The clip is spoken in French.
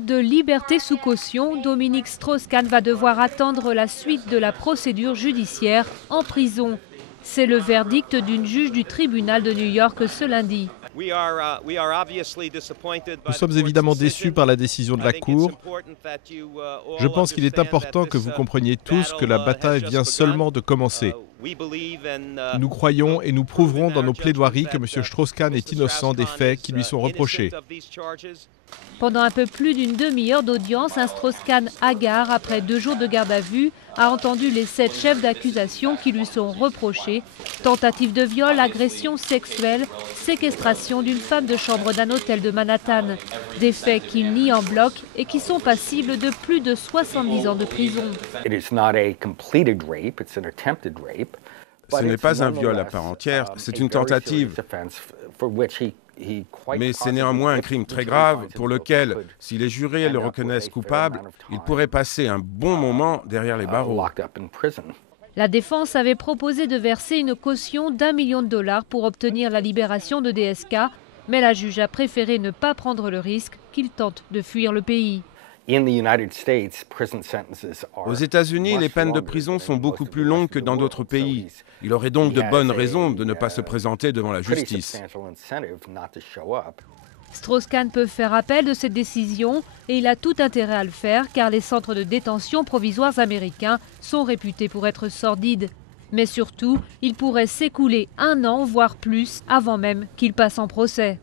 Pas de liberté sous caution, Dominique Strauss-Kahn va devoir attendre la suite de la procédure judiciaire en prison. C'est le verdict d'une juge du tribunal de New York ce lundi. Nous sommes évidemment déçus par la décision de la Cour. Je pense qu'il est important que vous compreniez tous que la bataille vient seulement de commencer. Nous croyons et nous prouverons dans nos plaidoiries que M. Strauss-Kahn est innocent des faits qui lui sont reprochés. Pendant un peu plus d'une demi-heure d'audience, un Strauss-Kahn hagard, après 2 jours de garde à vue, a entendu les 7 chefs d'accusation qui lui sont reprochés. Tentative de viol, agression sexuelle, séquestration d'une femme de chambre d'un hôtel de Manhattan. Des faits qu'il nie en bloc et qui sont passibles de plus de 70 ans de prison. Ce n'est pas un viol à part entière, c'est une tentative. Mais c'est néanmoins un crime très grave pour lequel, si les jurés le reconnaissent coupable, il pourrait passer un bon moment derrière les barreaux. La défense avait proposé de verser une caution d'1 million de dollars pour obtenir la libération de DSK, mais la juge a préféré ne pas prendre le risque qu'il tente de fuir le pays. Aux États-Unis, les peines de prison sont beaucoup plus longues que dans d'autres pays. Il aurait donc de bonnes raisons de ne pas se présenter devant la justice. Strauss-Kahn peut faire appel de cette décision et il a tout intérêt à le faire car les centres de détention provisoires américains sont réputés pour être sordides. Mais surtout, il pourrait s'écouler 1 an, voire plus, avant même qu'il passe en procès.